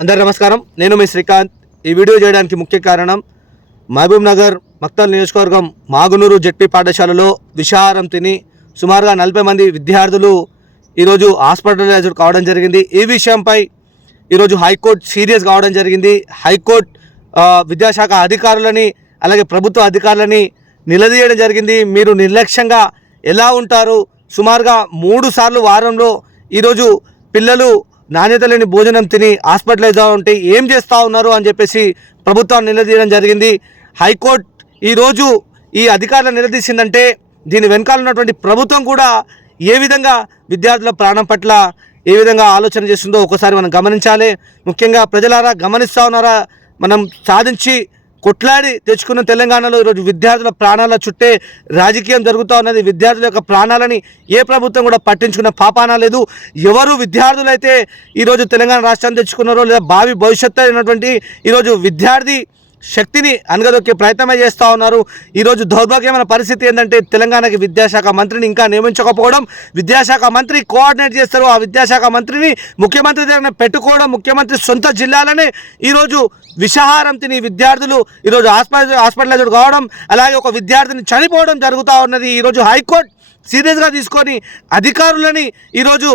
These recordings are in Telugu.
అందరు నమస్కారం. నేను మీ శ్రీకాంత్. ఈ వీడియో చేయడానికి ముఖ్య కారణం మహబూబ్ నగర్ మక్తల్ నియోజకవర్గం మాగునూరు జెడ్పీ పాఠశాలలో విషాహారం తిని సుమారుగా నలభై మంది విద్యార్థులు ఈరోజు హాస్పిటలైజ్డ్ కావడం జరిగింది. ఈ విషయంపై ఈరోజు హైకోర్టు సీరియస్ కావడం జరిగింది. హైకోర్టు విద్యాశాఖ అధికారులని అలాగే ప్రభుత్వ అధికారులని నిలదీయడం జరిగింది. మీరు నిర్లక్ష్యంగా ఎలా ఉంటారు? సుమారుగా మూడు సార్లు వారంలో ఈరోజు పిల్లలు నాణ్యత లేని భోజనం తిని హాస్పిటలైజ్ ఉంటే ఏం చేస్తూ ఉన్నారు అని చెప్పేసి ప్రభుత్వాన్ని నిలదీయడం జరిగింది. హైకోర్టు ఈరోజు ఈ అధికారులను నిలదీసిందంటే దీని వెనకాల ఉన్నటువంటి ప్రభుత్వం కూడా ఏ విధంగా విద్యార్థుల ప్రాణం పట్ల ఏ విధంగా ఆలోచన చేస్తుందో ఒకసారి మనం గమనించాలి. ముఖ్యంగా ప్రజలారా గమనిస్తూ ఉన్నారా? మనం సాధించి కొట్లాడి తెచ్చుకున్న తెలంగాణలో ఈరోజు విద్యార్థుల ప్రాణాల చుట్టే రాజకీయం జరుగుతూ ఉన్నది. విద్యార్థుల యొక్క ప్రాణాలని ఏ ప్రభుత్వం కూడా పట్టించుకున్న పాపాన లేదు. ఎవరు విద్యార్థులైతే ఈరోజు తెలంగాణ రాష్ట్రాన్ని తెచ్చుకున్నారో లేదా భావి భవిష్యత్తు అయినటువంటి ఈరోజు విద్యార్థి శక్తిని అనగదొక్కే ప్రయత్నమే చేస్తూ ఉన్నారు. ఈరోజు దౌర్భాగ్యమైన పరిస్థితి ఏంటంటే తెలంగాణకి విద్యాశాఖ మంత్రిని ఇంకా నియమించకపోవడం విద్యాశాఖ మంత్రి కోఆర్డినేట్ చేస్తారు. ఆ విద్యాశాఖ మంత్రిని ముఖ్యమంత్రి దగ్గర పెట్టుకోవడం ముఖ్యమంత్రి సొంత జిల్లాలనే ఈరోజు విషాహారం తిని విద్యార్థులు ఈరోజు హాస్పిటల్ హాస్పిటలైజ్డ్ కావడం అలాగే ఒక విద్యార్థిని చనిపోవడం జరుగుతూ ఉన్నది. ఈరోజు హైకోర్టు సీరియస్గా తీసుకొని అధికారులని ఈరోజు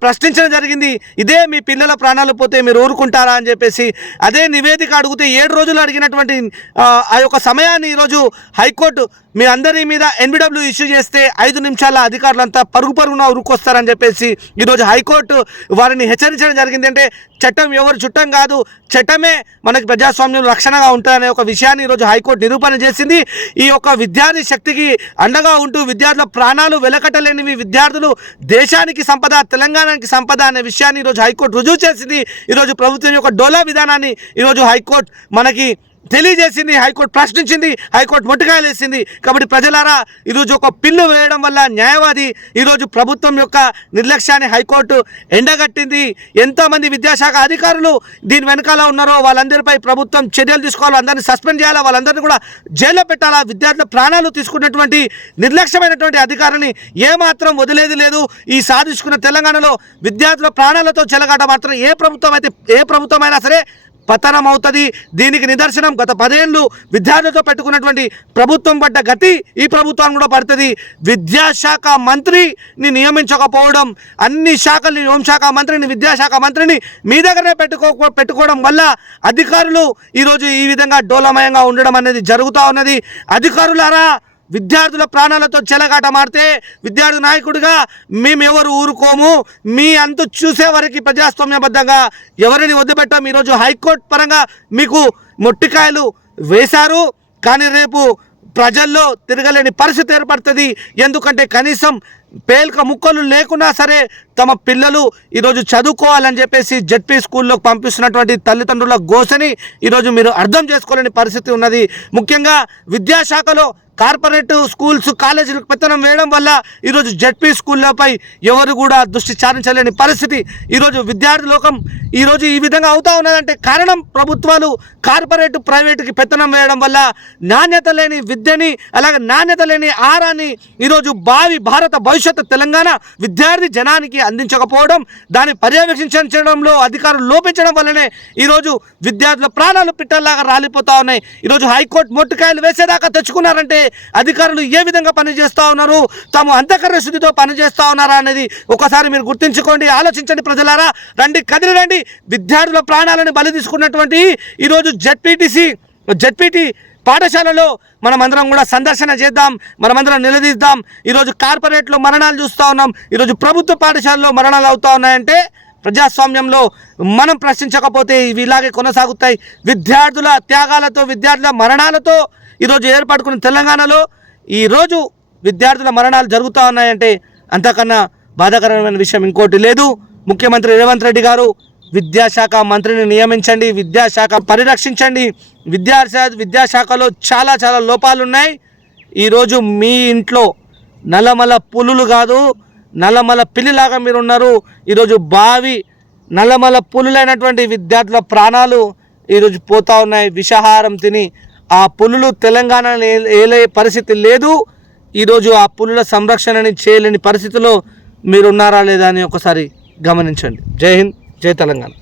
ప్రశ్నించడం జరిగింది. ఇదే మీ పిల్లల ప్రాణాలు పోతే మీరు ఊరుకుంటారా అని చెప్పేసి అదే నివేదిక అడిగితే ఏడు రోజులు అడిగినటువంటి ఆ, ఆ యొక్క సమయాన్ని ఈరోజు హైకోర్టు మీ అందరి మీద ఎన్బిడబ్ల్యూ ఇష్యూ చేస్తే ఐదు నిమిషాల అధికారులంతా పరుగు పరుగున ఉరుకొస్తారని చెప్పేసి ఈరోజు హైకోర్టు వారిని హెచ్చరించడం జరిగింది. అంటే చట్టం ఎవరు చుట్టం కాదు చట్టమే మనకి ప్రజాస్వామ్యం రక్షణగా ఉంటుందనే ఒక విషయాన్ని ఈరోజు హైకోర్టు నిరూపణ చేసింది. ఈ యొక్క విద్యార్థి శక్తికి అండగా ఉంటూ విద్యార్థుల ప్రాణాలు వెలకట్టలేని విద్యార్థులు దేశానికి సంపద తెలంగాణకి సంపద అనే విషయాన్ని ఈరోజు హైకోర్టు రుజువు చేసింది. ఈరోజు ప్రభుత్వం యొక్క డోలా విధానాన్ని ఈరోజు హైకోర్టు మనకి తెలియజేసింది హైకోర్టు ప్రశ్నించింది హైకోర్టు మొట్టకాయలు వేసింది కాబట్టి ప్రజలారా ఈరోజు ఒక పిల్లు వేయడం వల్ల న్యాయవాది ఈరోజు ప్రభుత్వం యొక్క నిర్లక్ష్యాన్ని హైకోర్టు ఎండగట్టింది. ఎంతోమంది విద్యాశాఖ అధికారులు దీని వెనకాల ఉన్నారో వాళ్ళందరిపై ప్రభుత్వం చర్యలు తీసుకోవాలి అందరినీ సస్పెండ్ చేయాలా వాళ్ళందరినీ కూడా జైల్లో పెట్టాలా విద్యార్థుల ప్రాణాలు తీసుకున్నటువంటి నిర్లక్ష్యమైనటువంటి అధికారిని ఏమాత్రం వదిలేది లేదు. ఈ సాధించుకున్న తెలంగాణలో విద్యార్థుల ప్రాణాలతో చెలగాట మాత్రం ఏ ప్రభుత్వం అయితే ఏ ప్రభుత్వమైనా సరే పతనం అవుతుంది దీనికి నిదర్శనం గత పదేళ్ళు విద్యార్థులతో పెట్టుకున్నటువంటి ప్రభుత్వం పడ్డ గతి ఈ ప్రభుత్వం కూడా పడుతుంది. విద్యాశాఖ మంత్రిని నియమించకపోవడం అన్ని శాఖల్ని హోంశాఖ మంత్రిని విద్యాశాఖ మంత్రిని మీ దగ్గరనే పెట్టుకో పెట్టుకోవడం వల్ల అధికారులు ఈరోజు ఈ విధంగా డోలమయంగా ఉండడం అనేది జరుగుతూ ఉన్నది. అధికారులారా విద్యార్థుల ప్రాణాలతో చెలగాట మారితే విద్యార్థి నాయకుడిగా మేము ఎవరు ఊరుకోము? మీ అంతు చూసే వరకు ప్రజాస్వామ్యబద్ధంగా ఎవరిని వదిలిపెట్టాం? ఈరోజు హైకోర్టు పరంగా మీకు మొట్టికాయలు వేశారు. కానీ రేపు ప్రజల్లో తిరగలేని పరిస్థితి ఏర్పడుతుంది. ఎందుకంటే కనీసం పేలిక ముక్కలు లేకున్నా సరే తమ పిల్లలు ఈరోజు చదువుకోవాలని చెప్పేసి జెడ్పీ స్కూల్లో పంపిస్తున్నటువంటి తల్లిదండ్రుల గోసని ఈరోజు మీరు అర్థం చేసుకోలేని పరిస్థితి ఉన్నది. ముఖ్యంగా విద్యాశాఖలో కార్పొరేట్ స్కూల్స్ కాలేజీలకు పెత్తనం వేయడం వల్ల ఈరోజు జెడ్పీ స్కూళ్ళపై ఎవరు కూడా దృష్టి సారించలేని పరిస్థితి. ఈరోజు విద్యార్థి లోకం ఈరోజు ఈ విధంగా అవుతా ఉన్నదంటే కారణం ప్రభుత్వాలు కార్పొరేట్ ప్రైవేటుకి పెత్తనం వేయడం వల్ల నాణ్యత లేని విద్యని అలాగే నాణ్యత లేని ఆహారాన్ని ఈరోజు భావి భారత భవిష్యత్తు తెలంగాణ విద్యార్థి జనానికి అందించకపోవడం దాన్ని పర్యవేక్షించడంలో అధికారులు లోపించడం వల్లనే ఈరోజు విద్యార్థుల ప్రాణాలు పిట్టల్లాగా రాలిపోతా ఉన్నాయి. ఈరోజు హైకోర్టు మొట్టుకాయలు వేసేదాకా తెచ్చుకున్నారంటే అధికారులు ఏ విధంగా పనిచేస్తూ ఉన్నారు? తాము అంతఃకరణ శుద్ధితో పనిచేస్తూ ఉన్నారా అనేది ఒకసారి మీరు గుర్తించుకోండి ఆలోచించండి ప్రజలారా. రండి కదిలి రండి. విద్యార్థుల ప్రాణాలను బలి తీసుకున్నటువంటి ఈరోజు జెడ్పీటీసీ జెడ్పీటీ పాఠశాలలో మనమందరం కూడా సందర్శన చేద్దాం మనమందరం నిలదీద్దాం. ఈరోజు కార్పొరేట్లో మరణాలు చూస్తూ ఉన్నాం. ఈరోజు ప్రభుత్వ పాఠశాలలో మరణాలు అవుతూ ఉన్నాయంటే ప్రజాస్వామ్యంలో మనం ప్రశ్నించకపోతే ఇవి ఇలాగే కొనసాగుతాయి. విద్యార్థుల త్యాగాలతో విద్యార్థుల మరణాలతో ఈరోజు ఏర్పడుకున్న తెలంగాణలో ఈరోజు విద్యార్థుల మరణాలు జరుగుతూ ఉన్నాయంటే అంతకన్నా బాధాకరమైన విషయం ఇంకోటి లేదు. ముఖ్యమంత్రి రేవంత్ రెడ్డి గారు విద్యాశాఖ మంత్రిని నియమించండి విద్యాశాఖ పరిరక్షించండి. విద్యాశా విద్యాశాఖలో చాలా చాలా లోపాలు ఉన్నాయి ఈరోజు మీ ఇంట్లో నల్లమల పులులు కాదు నల్లమల పిల్లిలాగా మీరు ఉన్నారు ఈరోజు బావి నల్లమల పులులైనటువంటి విద్యార్థుల ప్రాణాలు ఈరోజు పోతా ఉన్నాయి. విషాహారం తిని ఆ పులులు తెలంగాణలో ఏలే పరిస్థితి లేదు. ఈరోజు ఆ పులుల సంరక్షణని చేయలేని పరిస్థితిలో మీరున్నారా లేదా అని ఒకసారి గమనించండి. జై హింద్ జై తెలంగాణ.